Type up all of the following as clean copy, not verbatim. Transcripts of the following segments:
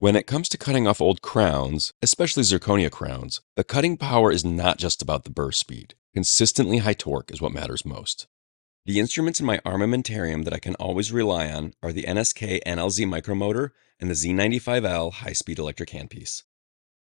When it comes to cutting off old crowns, especially zirconia crowns, the cutting power is not just about the burr speed. Consistently high torque is what matters most. The instruments in my armamentarium that I can always rely on are the NSK NLZ micromotor and the Z95L high-speed electric handpiece.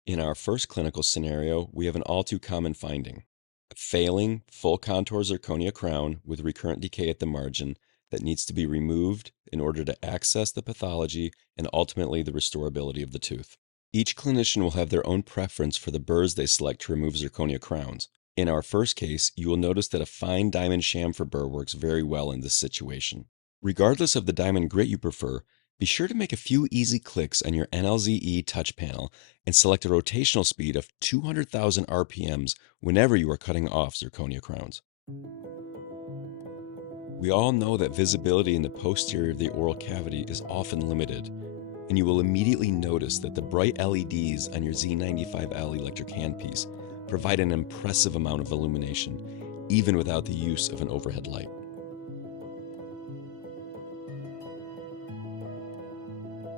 In our first clinical scenario, we have an all too common finding: a failing, full contour zirconia crown with recurrent decay at the margin that needs to be removed in order to access the pathology and ultimately the restorability of the tooth. Each clinician will have their own preference for the burrs they select to remove zirconia crowns. In our first case, you will notice that a fine diamond chamfer burr works very well in this situation. Regardless of the diamond grit you prefer, be sure to make a few easy clicks on your NLZE touch panel and select a rotational speed of 200,000 RPMs whenever you are cutting off zirconia crowns. We all know that visibility in the posterior of the oral cavity is often limited, and you will immediately notice that the bright LEDs on your Z95L electric handpiece provide an impressive amount of illumination, even without the use of an overhead light.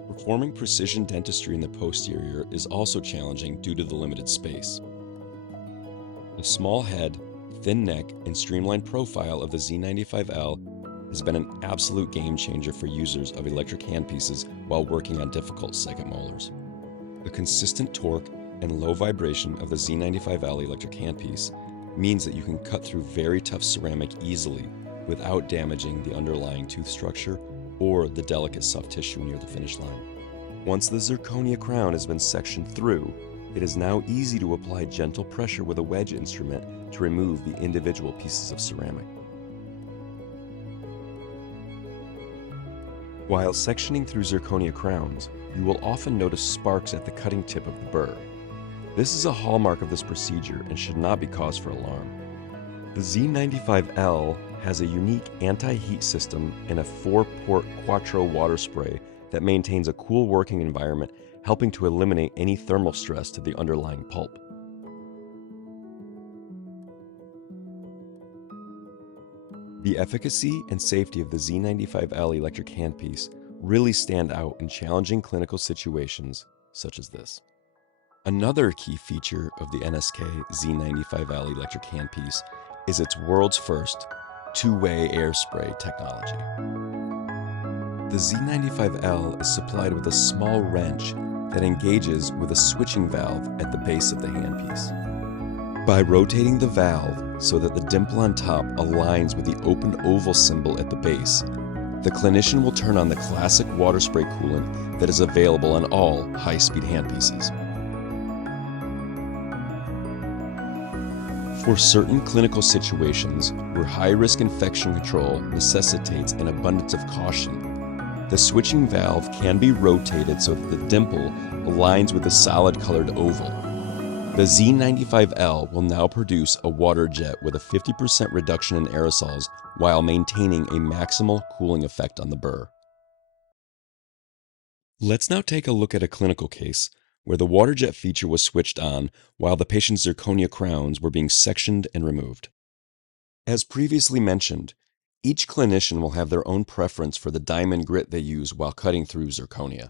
Performing precision dentistry in the posterior is also challenging due to the limited space. The small head, thin neck, and streamlined profile of the Z95L has been an absolute game changer for users of electric handpieces while working on difficult second molars. The consistent torque and low vibration of the Z95L electric handpiece means that you can cut through very tough ceramic easily without damaging the underlying tooth structure or the delicate soft tissue near the finish line. Once the zirconia crown has been sectioned through, it is now easy to apply gentle pressure with a wedge instrument to remove the individual pieces of ceramic. While sectioning through zirconia crowns, you will often notice sparks at the cutting tip of the burr. This is a hallmark of this procedure and should not be cause for alarm. The Z95L has a unique anti-heat system and a 4-port Quattro water spray that maintains a cool working environment, helping to eliminate any thermal stress to the underlying pulp. The efficacy and safety of the Z95L electric handpiece really stand out in challenging clinical situations such as this. Another key feature of the NSK Z95L electric handpiece is its world's first two-way air spray technology. The Z95L is supplied with a small wrench that engages with a switching valve at the base of the handpiece. By rotating the valve so that the dimple on top aligns with the open oval symbol at the base, the clinician will turn on the classic water spray coolant that is available on all high-speed handpieces. For certain clinical situations where high-risk infection control necessitates an abundance of caution, the switching valve can be rotated so that the dimple aligns with the solid-colored oval. The Z95L will now produce a water jet with a 50% reduction in aerosols while maintaining a maximal cooling effect on the burr. Let's now take a look at a clinical case where the water jet feature was switched on while the patient's zirconia crowns were being sectioned and removed. As previously mentioned, each clinician will have their own preference for the diamond grit they use while cutting through zirconia.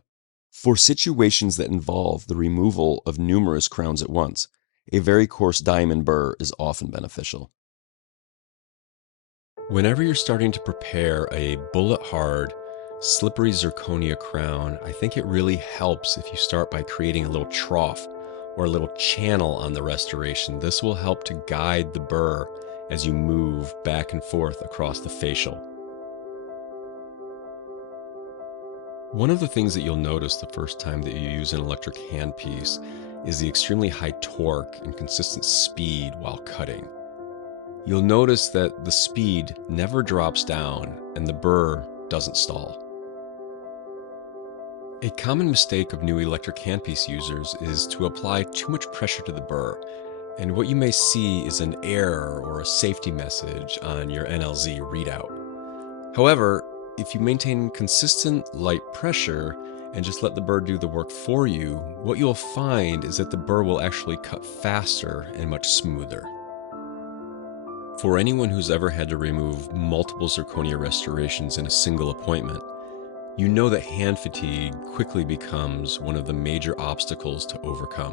For situations that involve the removal of numerous crowns at once, a very coarse diamond burr is often beneficial. Whenever you're starting to prepare a bullet-hard, slippery zirconia crown, I think it really helps if you start by creating a little trough or a little channel on the restoration. This will help to guide the burr as you move back and forth across the facial. One of the things that you'll notice the first time that you use an electric handpiece is the extremely high torque and consistent speed while cutting. You'll notice that the speed never drops down and the burr doesn't stall. A common mistake of new electric handpiece users is to apply too much pressure to the burr, and what you may see is an error or a safety message on your NLZ readout. However, if you maintain consistent light pressure and just let the burr do the work for you, what you'll find is that the burr will actually cut faster and much smoother. For anyone who's ever had to remove multiple zirconia restorations in a single appointment, You know that hand fatigue quickly becomes one of the major obstacles to overcome.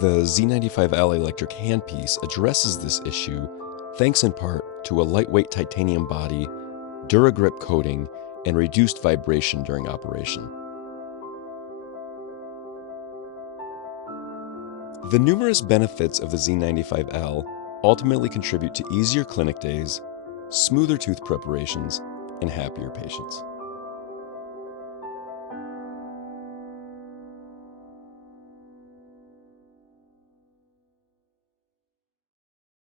The Z95L electric handpiece addresses this issue thanks in part to a lightweight titanium body, DuraGrip coating, and reduced vibration during operation. The numerous benefits of the Z95L ultimately contribute to easier clinic days, smoother tooth preparations, and happier patients.